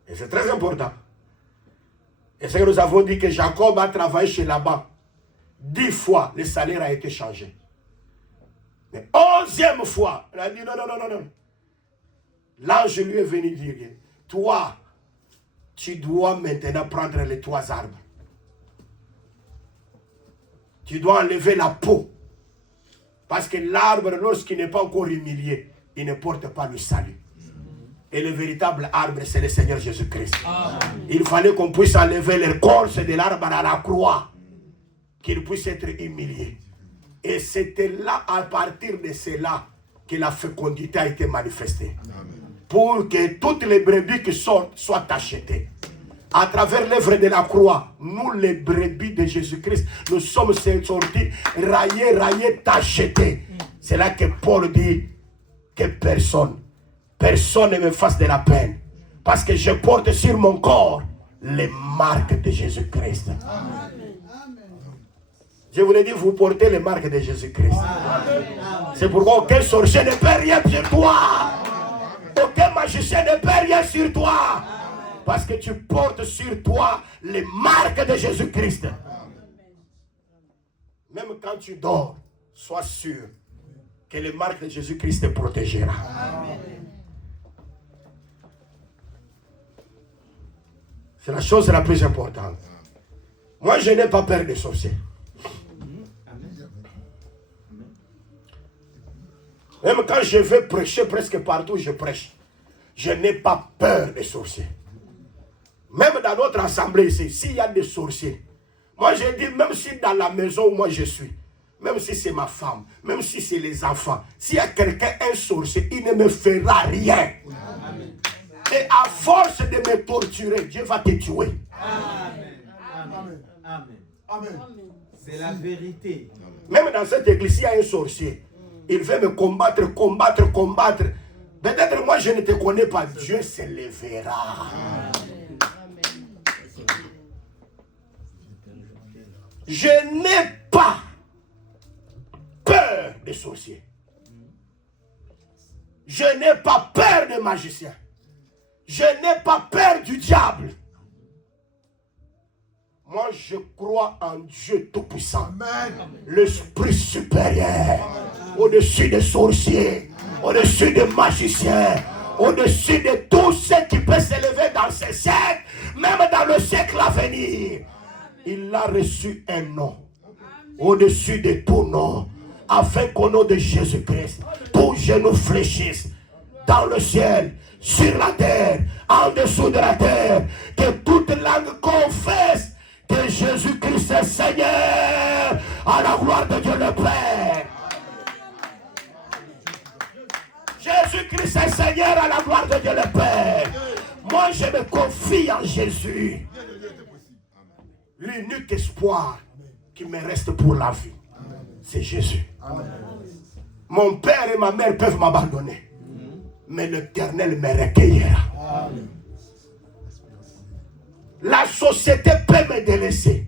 Et c'est très important. Et c'est que nous avons dit que Jacob a travaillé chez Laban. 10 fois, le salaire a été changé. Mais 11e fois, il a dit non. L'ange lui est venu dire, toi, tu dois maintenant prendre les 3 arbres. Tu dois enlever la peau. Parce que l'arbre, lorsqu'il n'est pas encore humilié, il ne porte pas le salut. Et le véritable arbre, c'est le Seigneur Jésus-Christ. Il fallait qu'on puisse enlever l'écorce de l'arbre à la croix, qu'il puisse être humilié. Et c'était là, à partir de cela, que la fécondité a été manifestée. Pour que toutes les brebis qui sortent soient achetées. À travers l'œuvre de la croix, nous les brebis de Jésus-Christ, nous sommes sortis raillés, tachetés. C'est là que Paul dit que personne ne me fasse de la peine. Parce que je porte sur mon corps les marques de Jésus-Christ. Je vous l'ai dit, vous portez les marques de Jésus-Christ. C'est pourquoi aucun sorcier ne peut rien sur toi. Aucun magicien ne peut rien sur toi. Parce que tu portes sur toi les marques de Jésus-Christ. Même quand tu dors, sois sûr que les marques de Jésus-Christ te protégera. C'est la chose la plus importante. Moi, je n'ai pas peur des sorciers. Même quand je vais prêcher presque partout, je prêche. Je n'ai pas peur des sorciers. Même dans notre assemblée ici, s'il y a des sorciers, moi je dis, même si dans la maison où moi je suis, même si c'est ma femme, même si c'est les enfants, s'il y a quelqu'un, un sorcier, il ne me fera rien. Amen. Et à force de me torturer, Dieu va te tuer. Amen. Amen. Amen. C'est la vérité. Même dans cette église, il y a un sorcier. Il veut me combattre. Peut-être moi je ne te connais pas. Dieu se lèvera. Je n'ai pas peur des sorciers. Je n'ai pas peur des magiciens. Je n'ai pas peur du diable. Moi, je crois en Dieu Tout-Puissant. L'Esprit supérieur. Au-dessus des sorciers. Au-dessus des magiciens. Au-dessus de tout ce qui peut s'élever dans ce siècle. Même dans le siècle à venir. Il a reçu un nom. Au-dessus de tout nom. Afin qu'au nom de Jésus-Christ, tout genou fléchisse. Dans le ciel, sur la terre, en dessous de la terre. Que toute langue confesse que Jésus-Christ est Seigneur, à la gloire de Dieu le Père. Jésus-Christ est Seigneur, à la gloire de Dieu le Père. Moi, je me confie en Jésus. L'unique espoir qui me reste pour la vie, c'est Jésus. Mon père et ma mère peuvent m'abandonner, mais l'Éternel me recueillera. La société peut me délaisser,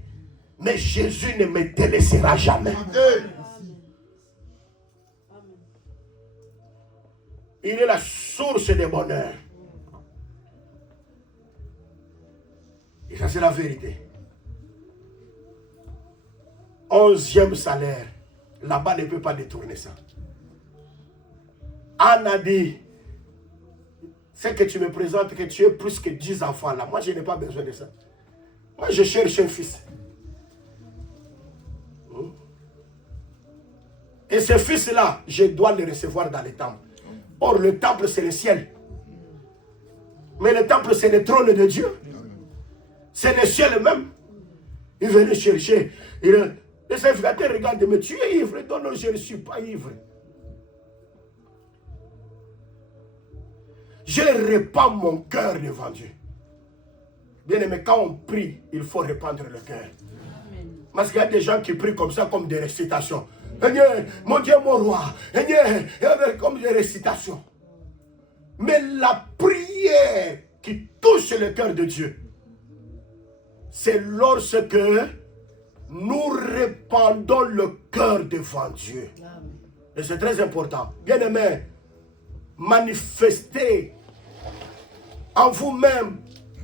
mais Jésus ne me délaissera jamais. Il est la source de bonheur. Et ça, c'est la vérité. 11e salaire. Là-bas, ne peut pas détourner ça. Anne a dit, c'est que tu me présentes que tu es plus que 10 enfants là. Moi, je n'ai pas besoin de ça. Moi, je cherche un fils. Et ce fils-là, je dois le recevoir dans le temple. Or, le temple, c'est le ciel. Mais le temple, c'est le trône de Dieu. C'est le ciel même. Il venait chercher. Le serviteur regarde, mais tu es ivre. Non, non, je ne suis pas ivre. Je répands mon cœur devant Dieu. Bien aimé, quand on prie, il faut répandre le cœur. Parce qu'il y a des gens qui prient comme ça, comme des récitations. Seigneur, mon Dieu, mon roi. Seigneur, comme des récitations. Mais la prière qui touche le cœur de Dieu, c'est lorsque nous répandons le cœur devant Dieu. Et c'est très important. Bien aimé, manifestez en vous-même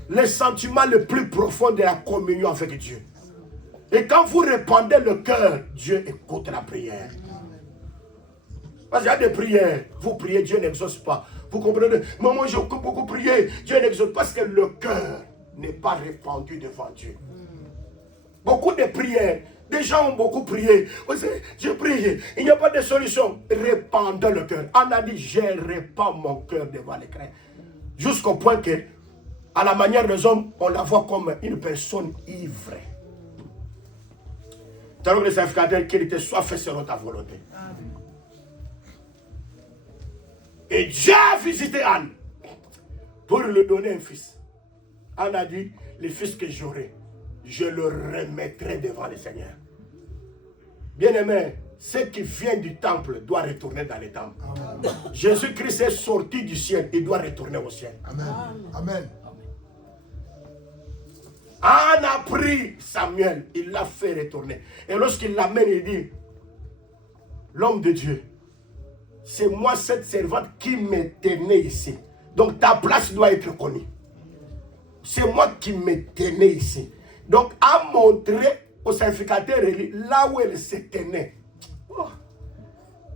les sentiments les plus profonds de la communion avec Dieu. Et quand vous répandez le cœur, Dieu écoute la prière. Parce qu'il y a des prières, vous priez, Dieu n'exauce pas. Vous comprenez? Maman, j'ai beaucoup prié. Dieu n'exauce pas parce que le cœur n'est pas répandu devant Dieu. Beaucoup de prières. Des gens ont beaucoup prié. J'ai prié. Il n'y a pas de solution. Répandez le cœur. On a dit, je répands mon cœur devant l'écran. Jusqu'au point que, à la manière des hommes, on la voit comme une personne ivre. Tant que le sacrificateur qu'il était soit fait selon ta volonté. Et Dieu a visité Anne pour lui donner un fils. Anne a dit, le fils que j'aurai, je le remettrai devant le Seigneur. Bien-aimé, ce qui vient du temple doit retourner dans le temple. Jésus-Christ est sorti du ciel, il doit retourner au ciel. Amen. Amen. Anne a pris Samuel, il l'a fait retourner. Et lorsqu'il l'amène, il dit, l'homme de Dieu, c'est moi cette servante qui me tenait ici. Donc ta place doit être connue. C'est moi qui me tenais ici. Donc à montrer au sacrificateur là où elle se tenait. Oh.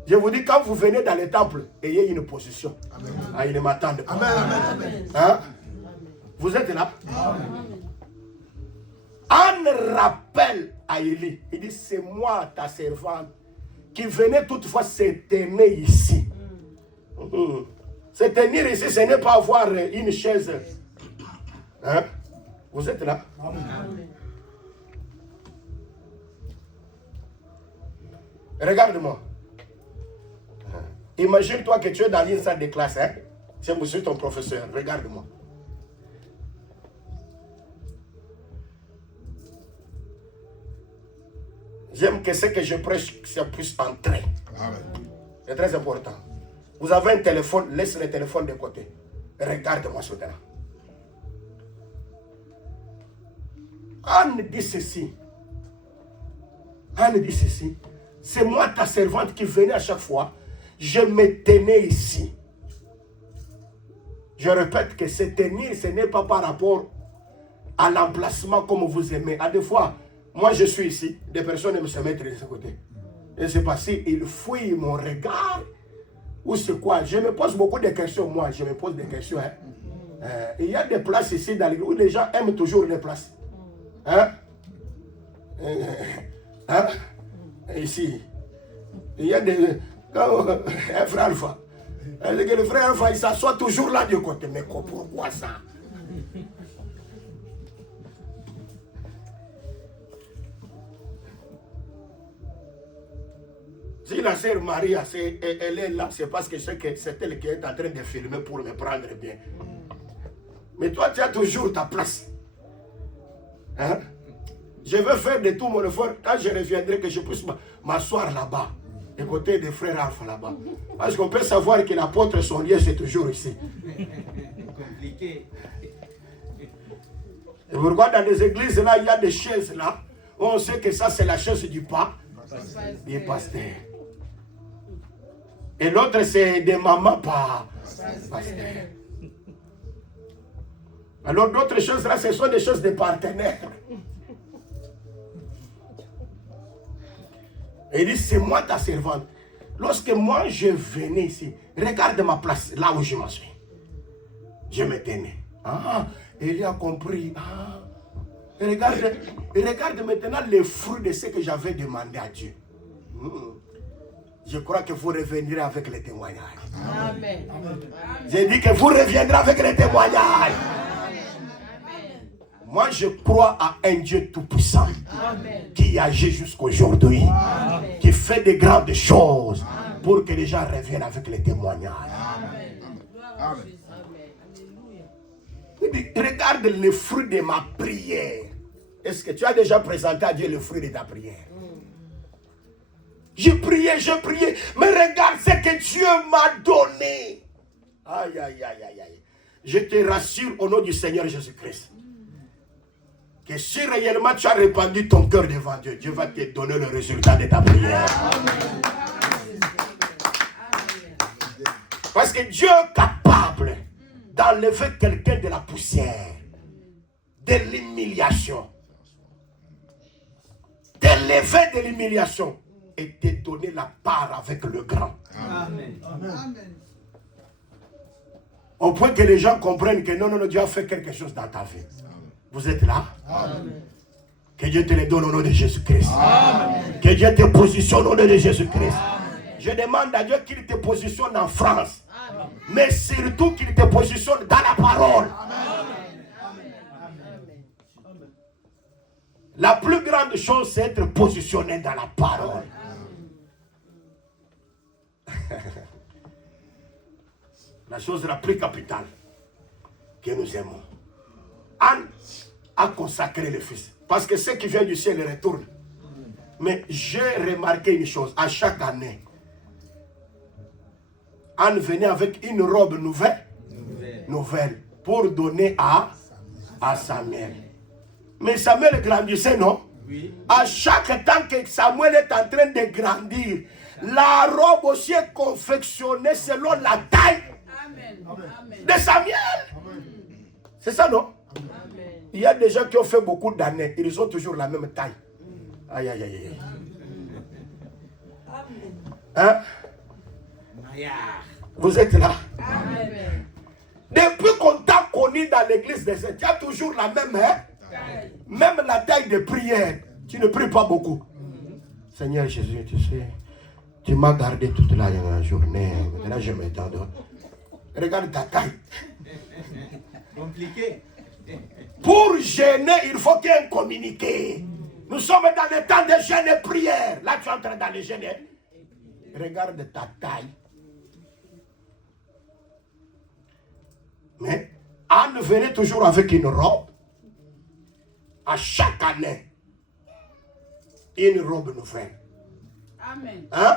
Je vous dis, quand vous venez dans le temple, ayez une position. Amen. Ah, il m'attend. Amen, amen, amen. Hein? Vous êtes là? Amen. Anne rappelle à Élie, il dit, c'est moi ta servante qui venait toutefois se tenir ici. Se tenir ici, ce n'est pas avoir une chaise. Hein? Vous êtes là? Amen. Regarde-moi. Imagine-toi que tu es dans une salle de classe. Hein? Je suis ton professeur. Regarde-moi. J'aime que ce que je prêche, ça puisse entrer. C'est très important. Vous avez un téléphone, laisse le téléphone de côté. Regarde-moi soudain. Anne dit ceci. Anne dit ceci. C'est moi ta servante qui venait à chaque fois. Je me tenais ici. Je répète que se tenir, ce n'est pas par rapport à l'emplacement comme vous aimez. À des fois, moi je suis ici, des personnes aiment se mettre de ce côté. Et c'est parce qu'ils fouillent mon regard. Ou c'est quoi? Je me pose beaucoup de questions, moi. Je me pose des questions. Hein. Il y a des places ici dans où les gens aiment toujours les places. Hein? Hein? Ici. Il y a des... un frère Alpha. Le frère Alpha, il s'assoit toujours là de côté. Mais pourquoi ça? Si la sœur Maria, elle est là, c'est parce que c'est elle qui est en train de filmer pour me prendre bien. Mais toi, tu as toujours ta place. Hein? Je veux faire de tout mon effort. Quand je reviendrai, que je puisse m'asseoir là-bas, à côté des frères Alpha là-bas. Parce qu'on peut savoir que l'apôtre, son lien, c'est toujours ici. Compliqué. Et vous regardez dans les églises, là, il y a des chaises là. On sait que ça, c'est la chaise du pasteur. Et l'autre, c'est des mamans pas pasteur. Alors d'autres choses là, ce sont des choses de partenaires. Et il dit, c'est moi ta servante. Lorsque moi je venais ici, regarde ma place, là où je m'assois. Je me tenais. Ah, il a compris. Ah. Et regarde maintenant les fruits de ce que j'avais demandé à Dieu. Je crois que vous reviendrez avec les témoignages. Amen. J'ai dit que vous reviendrez avec les témoignages. Moi, je crois à un Dieu tout-puissant qui agit jusqu'aujourd'hui, qui fait de grandes choses pour que les gens reviennent avec les témoignages. Amen. Regarde le fruit de ma prière. Est-ce que tu as déjà présenté à Dieu le fruit de ta prière? Je priais, mais regarde ce que Dieu m'a donné. Aïe, aïe, aïe, aïe, aïe. Je te rassure au nom du Seigneur Jésus-Christ que si réellement tu as répandu ton cœur devant Dieu, Dieu va te donner le résultat de ta prière. Amen. Parce que Dieu est capable d'enlever quelqu'un de la poussière, de l'humiliation, d'élever de l'humiliation et te donner la part avec le grand. Amen. Amen. Au point que les gens comprennent que non, Dieu a fait quelque chose dans ta vie. Vous êtes là? Amen. Que Dieu te le donne au nom de Jésus-Christ. Que Dieu te positionne au nom de Jésus-Christ. Je demande à Dieu qu'il te positionne en France. Amen. Mais surtout qu'il te positionne dans la parole. Amen. La plus grande chose, c'est être positionné dans la parole. La chose la plus capitale que nous aimons. Anne a consacré le Fils. Parce que ce qui vient du ciel retourne. Mais j'ai remarqué une chose. À chaque année, Anne venait avec une robe nouvelle pour donner à Samuel. Mais Samuel grandissait, non? Oui. À chaque temps que Samuel est en train de grandir, la robe aussi est confectionnée selon la taille de Samuel. C'est ça, non? Amen. Il y a des gens qui ont fait beaucoup d'années, ils ont toujours la même taille. Aïe, aïe, aïe, aïe. Hein? Vous êtes là? Amen. Depuis qu'on t'a connu dans l'église des saints, tu as toujours la même, hein? Même la taille de prière. Tu ne pries pas beaucoup. Seigneur Jésus, tu sais, tu m'as gardé toute la journée. Maintenant, je m'étends. Regarde ta taille. Compliqué. Pour gêner, il faut qu'il y ait un communiqué. Nous sommes dans le temps de jeûne et prière. Là, tu entres dans le jeûne. Regarde ta taille. Mais Anne venait toujours avec une robe. À chaque année, une robe nouvelle. Amen. Hein?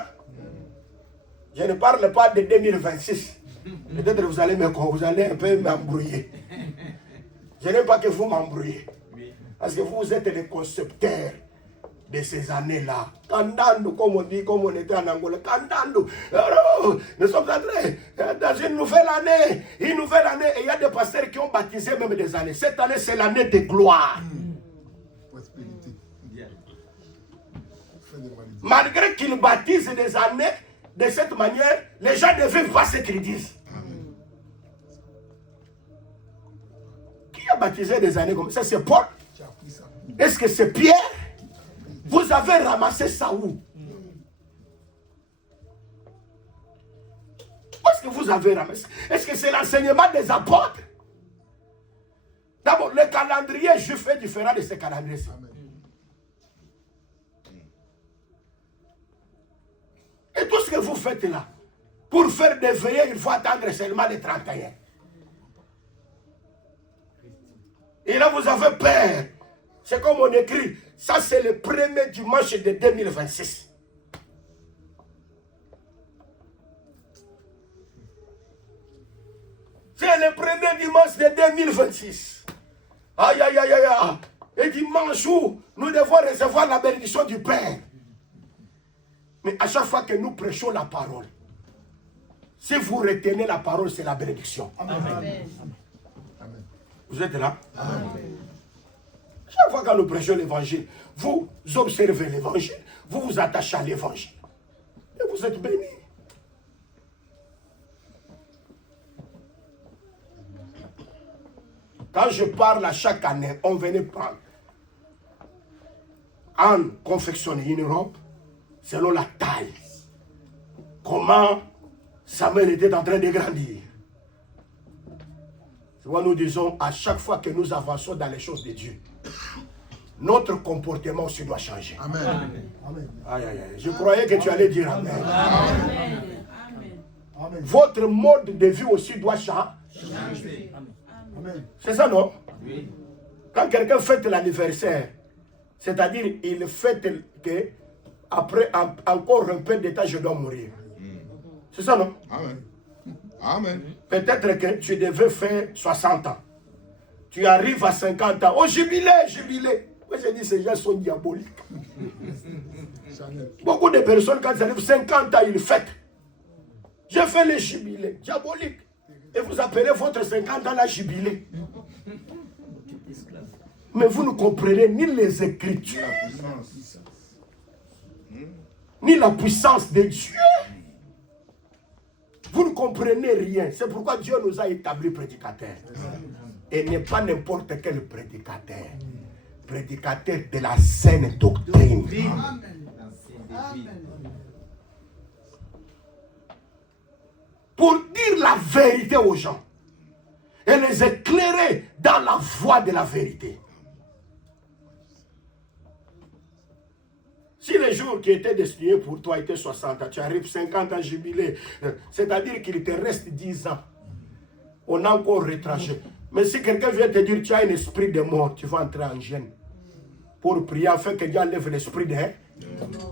Je ne parle pas de 2026. Peut-être que vous allez un peu m'embrouiller. Je n'aime pas que vous m'embrouillez. Parce que vous êtes les concepteurs de ces années-là. Kandando, comme on dit, comme on était en Angola. Kandando. Nous sommes entrés dans une nouvelle année. Une nouvelle année. Et il y a des pasteurs qui ont baptisé même des années. Cette année, c'est l'année de gloire. Malgré qu'ils baptisent des années de cette manière, les gens ne vivent pas ce qu'ils disent. Qui a baptisé des années comme ça? C'est Paul? Est-ce que c'est Pierre? Vous avez ramassé ça où? Où est-ce que vous avez ramassé? Est-ce que c'est l'enseignement des apôtres? D'abord, le calendrier juif est différent de ce calendrier-ci. Et tout ce que vous faites là, pour faire des veillées, il faut attendre seulement les 31. Et là, vous avez peur. C'est comme on écrit, ça c'est le premier dimanche de 2026. C'est le premier dimanche de 2026. Aïe, aïe, aïe, aïe. Et dimanche où nous devons recevoir la bénédiction du Père. Mais à chaque fois que nous prêchons la parole, si vous retenez la parole, c'est la bénédiction. Amen. Amen. Vous êtes là? Amen. Chaque fois que nous prêchons l'évangile, vous observez l'évangile, vous vous attachez à l'évangile. Et vous êtes bénis. Quand je parle à chaque année, on venait prendre. Anne confectionner une robe selon la taille. Comment Samuel était en train de grandir. C'est pourquoi nous disons à chaque fois que nous avançons dans les choses de Dieu, notre comportement aussi doit changer. Amen. Amen. Aïe, aïe, aïe. Je croyais que tu allais dire Amen. Amen. Amen. Votre mode de vie aussi doit changer. Amen. C'est ça, non? Oui. Quand quelqu'un fête l'anniversaire, c'est-à-dire il fête que après encore un peu de temps, je dois mourir. C'est ça, non? Amen. Amen. Peut-être que tu devais faire 60 ans. Tu arrives à 50 ans. Oh, jubilé, jubilé. Moi, je dis, ces gens sont diaboliques. Beaucoup de personnes, quand ils arrivent 50 ans, ils fêtent. Je fais le jubilé. Diabolique. Et vous appelez votre 50 ans la jubilé. Mais vous ne comprenez ni les Écritures, ni la puissance de Dieu. Vous ne comprenez rien. C'est pourquoi Dieu nous a établis prédicateurs. Et n'est pas n'importe quel prédicateur. Prédicateur de la saine doctrine. Pour dire la vérité aux gens. Et les éclairer dans la voie de la vérité. Si les jours qui étaient destinés pour toi étaient 60 ans, tu arrives 50 ans jubilé, c'est-à-dire qu'il te reste 10 ans. On a encore retranché. Mais si quelqu'un vient te dire tu as un esprit de mort, tu vas entrer en gêne. Pour prier afin que Dieu enlève l'esprit de...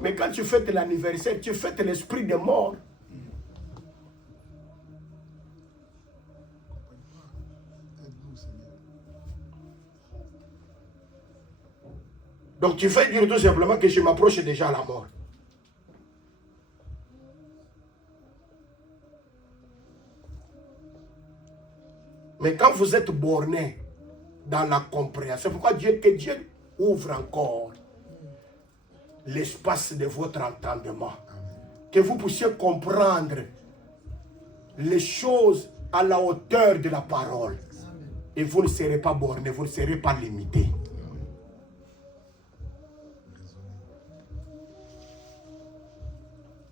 Mais quand tu fêtes l'anniversaire, tu fêtes l'esprit de mort. Donc tu fais dire tout simplement que je m'approche déjà à la mort. Mais quand vous êtes borné dans la compréhension, c'est pourquoi Dieu ouvre encore l'espace de votre entendement. Que vous puissiez comprendre les choses à la hauteur de la parole. Et vous ne serez pas borné, vous ne serez pas limité.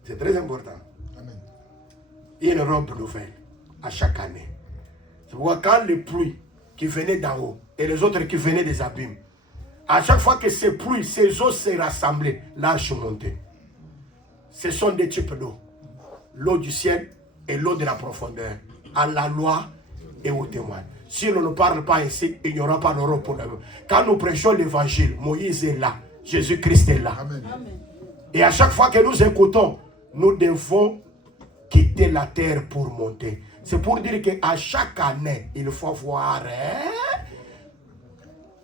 C'est très important. Amen. Il y a une robe nouvelle à chaque année. C'est pourquoi quand les pluies qui venaient d'en haut et les autres qui venaient des abîmes, à chaque fois que ces pluies, ces eaux se rassemblaient, l'arche montait. Ce sont des types d'eau. L'eau du ciel et l'eau de la profondeur. À la loi et au témoin. Si l'on ne parle pas ainsi, il n'y aura pas d'Europe pour nous. Quand nous prêchons l'évangile, Moïse est là. Jésus-Christ est là. Amen. Et à chaque fois que nous écoutons, nous devons quitter la terre pour monter. C'est pour dire qu'à chaque année, il faut voir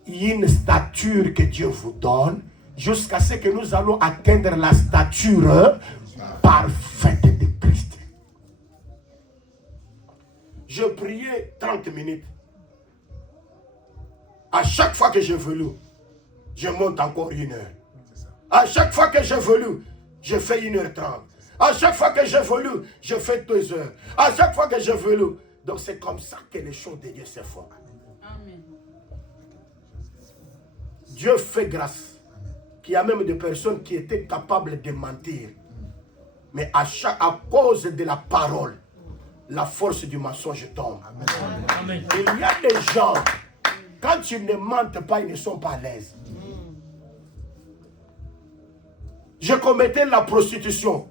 une stature que Dieu vous donne jusqu'à ce que nous allons atteindre la stature parfaite de Christ. Je priais 30 minutes. À chaque fois que je veux, je monte encore 1 heure. À chaque fois que je veux, je fais 1h30. À chaque fois que je veux, je fais 2 heures. À chaque fois que je veux. Donc c'est comme ça que les choses de Dieu se font. Amen. Dieu fait grâce. Il y a même des personnes qui étaient capables de mentir. Mais à cause de la parole, la force du mensonge tombe. Amen. Il y a des gens, quand ils ne mentent pas, ils ne sont pas à l'aise. Je commettais la prostitution.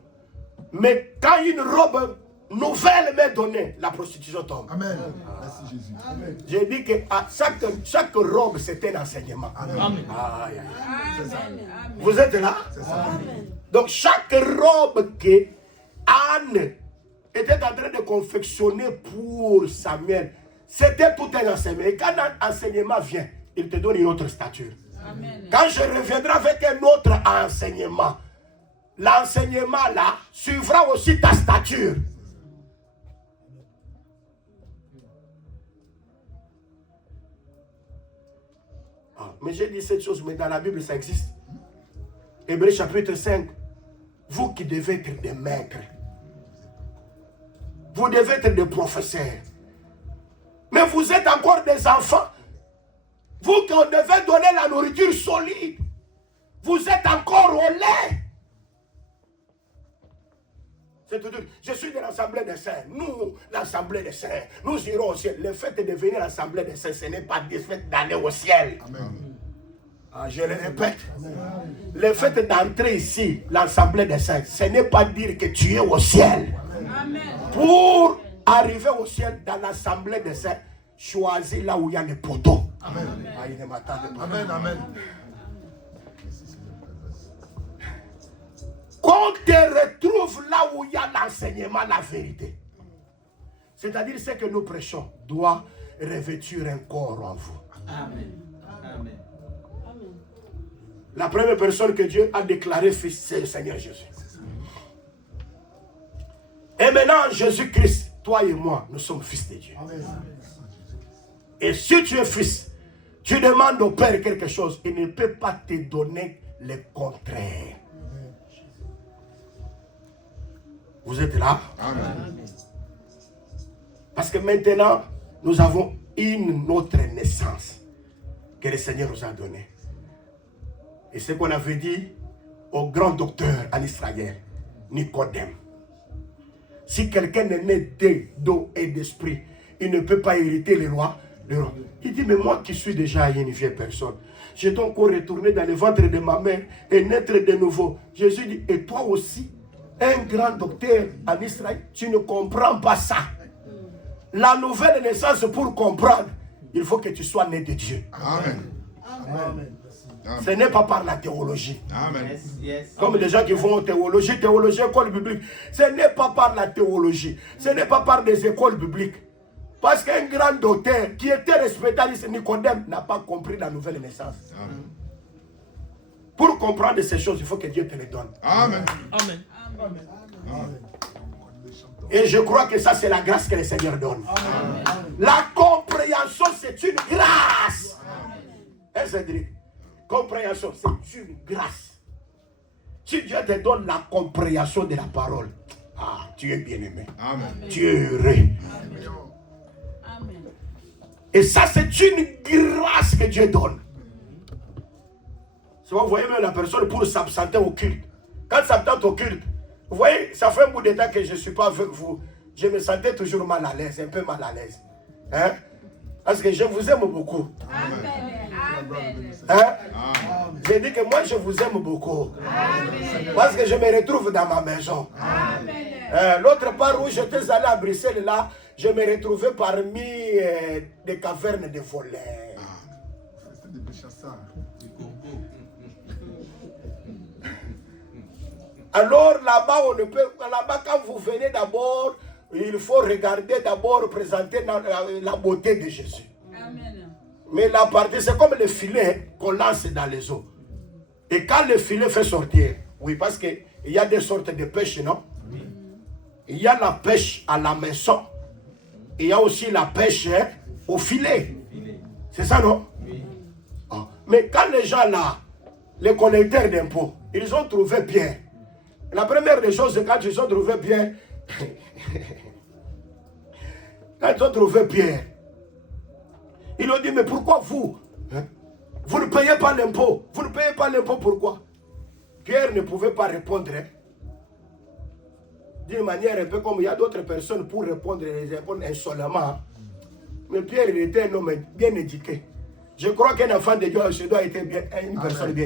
Mais quand une robe nouvelle m'est donnée, la prostitution tombe. Amen. Merci Jésus. Amen. J'ai dit que à chaque robe, c'était un enseignement. Amen. Amen. Amen. Vous êtes là? Amen. Donc chaque robe que Anne était en train de confectionner pour Samuel, c'était tout un enseignement. Et quand un enseignement vient, il te donne une autre stature. Amen. Quand je reviendrai avec un autre enseignement, l'enseignement là suivra aussi ta stature. Mais j'ai dit cette chose, mais dans la Bible ça existe. Hébreux chapitre 5. Vous qui devez être des maîtres, vous devez être des professeurs, mais vous êtes encore des enfants. Vous qui on devait donner la nourriture solide, vous êtes encore au lait. Je suis de l'Assemblée des Saints. Nous, l'Assemblée des Saints, nous irons au ciel. Le fait de devenir l'Assemblée des Saints, ce n'est pas le fait d'aller au ciel. Amen. Ah, je le répète. Amen. Le fait d'entrer ici, l'Assemblée des Saints, ce n'est pas dire que tu es au ciel. Amen. Pour arriver au ciel dans l'Assemblée des Saints, choisis là où il y a les poteaux. Amen. Ah, il ne m'attend pas. Amen. Amen. Qu'on te retrouve là où il y a l'enseignement, la vérité. C'est-à-dire ce que nous prêchons doit revêtir un corps en vous. Amen. Amen. La première personne que Dieu a déclaré fils, c'est le Seigneur Jésus. Et maintenant, Jésus-Christ, toi et moi, nous sommes fils de Dieu. Amen. Et si tu es fils, tu demandes au Père quelque chose, il ne peut pas te donner le contraire. Vous êtes là? Amen. Parce que maintenant, nous avons une autre naissance que le Seigneur nous a donnée. Et ce qu'on avait dit au grand docteur en Israël, Nicodème. Si quelqu'un est né d'eau et d'esprit, il ne peut pas hériter les lois. Il dit, mais moi qui suis déjà une vieille personne, j'ai donc encore retourné dans le ventre de ma mère et naître de nouveau. Jésus dit, et toi aussi, un grand docteur en Israël, tu ne comprends pas ça. La nouvelle naissance, pour comprendre, il faut que tu sois né de Dieu. Amen. Amen. Ce n'est pas par la théologie. Amen. Yes. Comme les gens qui vont en théologie, école biblique. Ce n'est pas par la théologie. Ce n'est pas par des écoles bibliques. Parce qu'un grand docteur qui était respecté, Nicodème, n'a pas compris la nouvelle naissance. Amen. Pour comprendre ces choses, il faut que Dieu te les donne. Amen. Amen. Amen. Et je crois que ça, c'est la grâce que le Seigneur donne. Amen. La compréhension, c'est une grâce. Hein, Cédric? Compréhension, c'est une grâce. Si Dieu te donne la compréhension de la parole, ah, tu es bien-aimé. Amen. Tu es heureux. Amen. Et ça, c'est une grâce que Dieu donne. Si vous voyez même la personne pour s'absenter au culte. Quand s'absente au culte, vous voyez, ça fait un bout de temps que je ne suis pas avec vous. Je me sentais toujours mal à l'aise, un peu mal à l'aise. Hein? Parce que je vous aime beaucoup. Amen. Amen. Hein? Amen. J'ai dit que moi, je vous aime beaucoup. Amen. Parce que je me retrouve dans ma maison. Amen. L'autre part où j'étais allé à Bruxelles, là, je me retrouvais parmi des cavernes de voleurs. C'est des chasseurs. Alors là-bas, on ne peut, là-bas, quand vous venez d'abord, il faut regarder d'abord, présenter la beauté de Jésus. Amen. Mais la partie, c'est comme le filet qu'on lance dans les eaux. Et quand le filet fait sortir, oui, parce qu'il y a des sortes de pêches, non? Il y a la pêche à la maison. Il y a aussi la pêche au filet. C'est ça, non? Ah. Mais quand les gens là, les collecteurs d'impôts, ils ont trouvé Pierre. La première des choses, c'est quand ils ont trouvé Pierre. Quand ils ont trouvé Pierre, ils ont dit, mais pourquoi vous? Hein? Vous ne payez pas l'impôt. Vous ne payez pas l'impôt, pourquoi? Pierre ne pouvait pas répondre. Hein? D'une manière un peu comme il y a d'autres personnes pour répondre et répondre insolemment. Mais Pierre, il était un homme bien éduqué. Je crois qu'un enfant de Dieu, doit être une personne bien